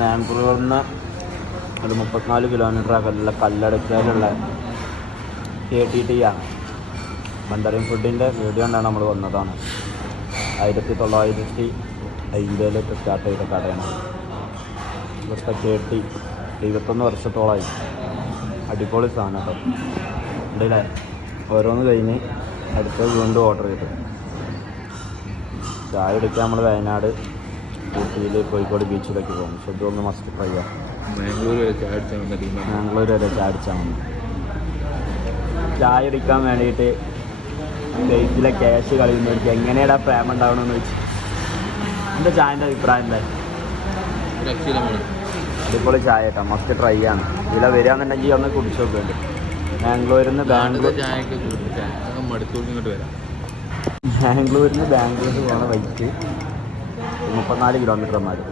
ബാംഗ്ലൂരിൽ നിന്ന് ഒരു 34 കിലോമീറ്റർ അകലുള്ള കല്ലടക്കയിലുള്ള KTT ആണ്. മന്ദറിൻ ഫുഡിൻ്റെ വീഡിയോ കൊണ്ടാണ് നമ്മൾ വന്നതാണ്. 1950 സ്റ്റാർട്ട് ചെയ്ത കടയാണ്. ഇവിടുത്തെ KT 21 വർഷത്തോളമായി. അടിപൊളി സാധനം കേട്ടോ. ഉണ്ടല്ലേ? ഓരോന്ന് കഴിഞ്ഞ് അടുത്ത വീണ്ടും ഓർഡർ ചെയ്തു. ചായ എടുക്കാൻ നമ്മൾ വയനാട്, ഊട്ടിയിൽ, കോഴിക്കോട് ബീച്ചിലേക്ക് പോകും. പക്ഷെ ഇതൊന്ന് മസ്റ്റ് ട്രൈ ചെയ്യാം. ബാംഗ്ലൂർ വരെ ചായ അടിച്ചാൽ മതി. ചായ അടിക്കാൻ വേണ്ടിയിട്ട് ഗേറ്റിലെ ക്യാഷ് കളിയുന്നവർക്ക് എങ്ങനെയാണ് പ്രേമം ഉണ്ടാവണമെന്ന് വെച്ച് എൻ്റെ ചായൻ്റെ അഭിപ്രായം എന്താ? അടിപൊളി ചായ കേട്ടോ, മസ്റ്റ് ട്രൈ ആണ്. ഇതിൽ വരികയാണെന്നുണ്ടെങ്കിൽ ഒന്ന് കുടിച്ചു നോക്കുന്നുണ്ട്. ബാംഗ്ലൂരിൽ നിന്ന് ബാംഗ്ലൂർ പോണ വൈക്ക് 34 കിലോമീറ്റർ മാറി.